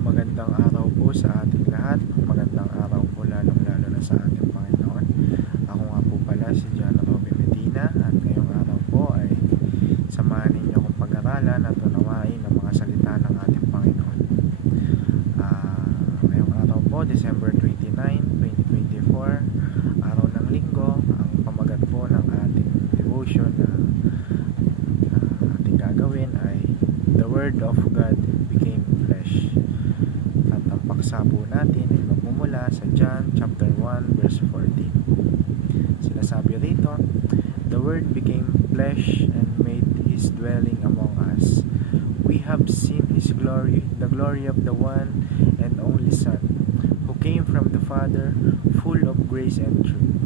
Magandang araw po sa ating lahat. Magandang araw po lalong-lalo na sa ating Panginoon. Ako nga po pala si John Robby Medina at ngayong araw po ay samahan ninyo akong pag-aralan at unawain ang mga salita ng ating Panginoon. Ngayong araw po, December 29, 2024, araw ng linggo. Ang pamagat po ng ating devotion na ating gagawin ay The Word of God Became Flesh. At ang paksa po natin ay magmumula sa John chapter 1 verse 14. Sinasabi rito, "The Word became flesh and made His dwelling among us. We have seen His glory, the glory of the one and only Son, who came from the Father, full of grace and truth."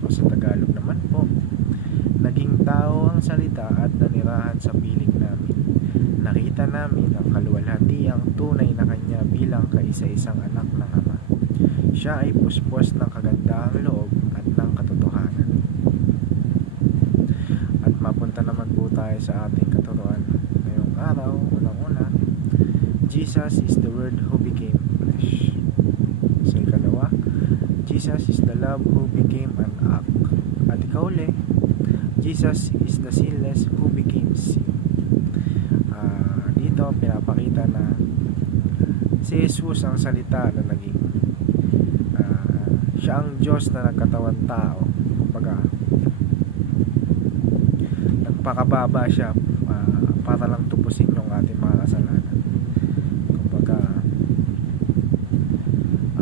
O sa Tagalog naman po, naging tao ang salita at nanirahan sa piling namin. Nakita namin ang kaluwalhatiang tunay na Kanya bilang kaisa-isang anak ng Ama. Siya ay puspos ng kagandahang loob at ng katotohanan. At mapunta naman po tayo sa ating katuruan ngayong araw. Unang-una, Jesus is the Word who became flesh. Sa ikalawa, Jesus is the love who became an act. At ikauli, Jesus is the sinless who became sin. Dito pinapakita na si Jesus ang salita na naging siya ang Diyos na nagkatawan tao. Kumbaga, nagpakababa siya para lang tupusin yung ating mga kasalanan. Kumbaga,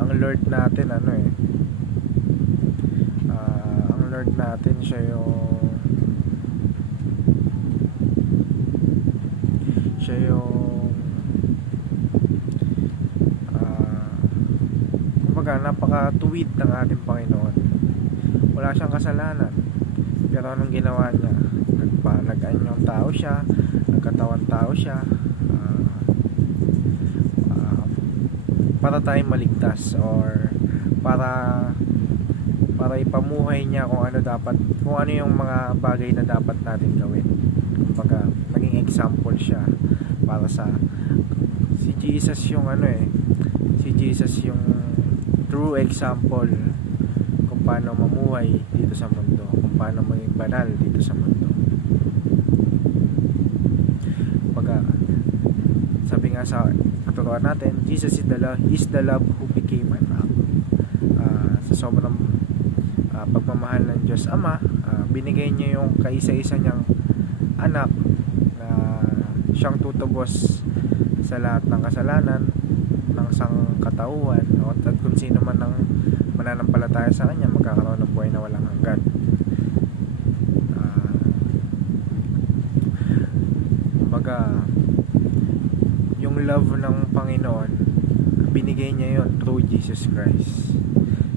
ang Lord natin ang Lord natin siya yung kumbaga napakatuwid ng ating Panginoon. Wala siyang kasalanan, pero anong ginawa niya? Nag-anyong tao siya, nagkatawan tao siya, para tayong maligtas, or para ipamuhay niya kung ano yung mga bagay na dapat natin gawin. Kumbaga, naging example siya para si Jesus yung si Jesus yung true example kung paano mamuhay dito sa mundo, kung paano maging banal dito sa mundo. Kumbaga, sabi nga sa katuruan natin, Jesus is the love who became an act. Sa sobrang pagmamahal ng Diyos Ama, binigay niya yung kaisa-isa niyang anak na siyang tutubos sa lahat ng kasalanan ng sangkatauhan, at kung sino man ang mananampalataya sa Kanya magkakaroon ng buhay na walang hanggan. Kumbaga, yung love ng Panginoon, binigay niya yon through Jesus Christ.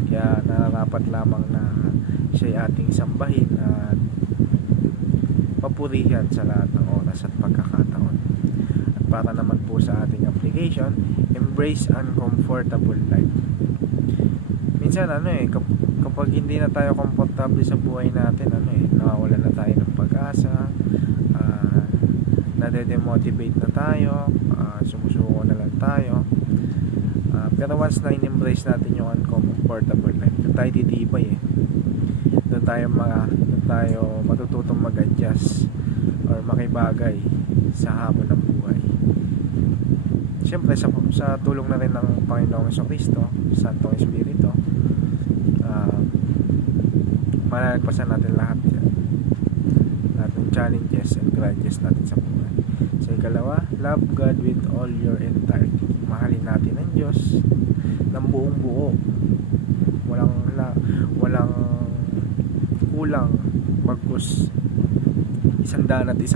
Kaya nararapat lamang na siya'y ating sambahin at papurihan sa lahat ng oras at pagkakataon. At para naman po sa ating application, embrace uncomfortable life. Minsan kapag hindi na tayo komportable sa buhay natin, nawawalan na tayo ng pag-asa, nade-demotivate na tayo, sumusuko na lang tayo. Pero once na in-embrace natin yung uncomfortable life, doon tayo titibay doon tayo matututong mag-adjust or makibagay sa hamon ng buhay. Siyempre sa tulong na rin ng Panginoong Jesucristo, Santong Espiritu, malalagpasan natin lahat ng challenges and grudges natin sa buhay. So ikalawa, love God with all your entirety. Mahalin natin ang Diyos ng buong buo, walang kulang, bagkus 101%.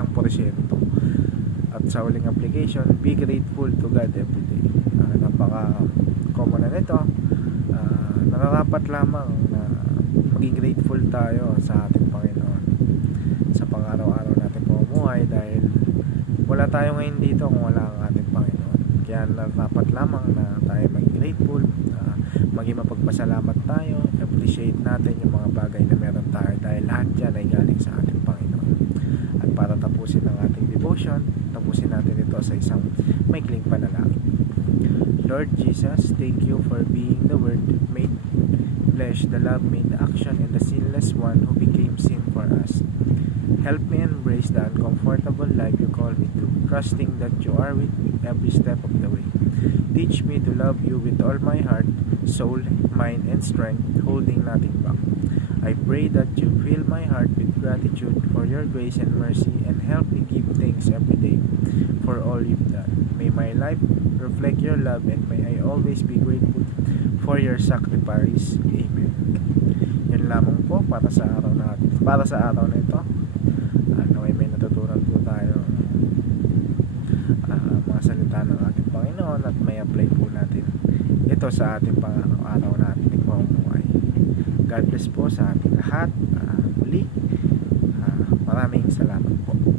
At sa huling application, be grateful to God every day. Napaka common na nito. Nararapat lamang na maging grateful tayo sa ating Panginoon sa pang-araw-araw natin pamumuhay, dahil wala tayo ngayon dito kung wala ang ating Panginoon. Kaya nararapat lamang na tayo maging grateful, maging mapagpasalamat tayo, appreciate natin yung mga bagay na meron tayo, dahil lahat yan ay galing sa ating Panginoon. At para tapusin ang ating devotion, tapusin natin ito sa isang maikling panalangin. Lord Jesus, thank you for being the Word made flesh, the love made action, and the sinless one who became sin for us. Help me embrace the uncomfortable life you call me to, trusting that you are with me every step of the way. Teach me to love you with all my heart, soul, mind, and strength, holding nothing back. I pray that you fill my heart with gratitude for your grace and mercy, and help me give thanks every day for all you've done. May my life reflect your love, and may I always be grateful for your sacrifice. Amen. Yun lamang po para sa araw na ito. Naway may natutunan po tayo mga salita ng ating Panginoon, at may apply po natin ito sa ating pang-araw nating pamumuhay. God bless po sa ating lahat. Muli, maraming salamat po.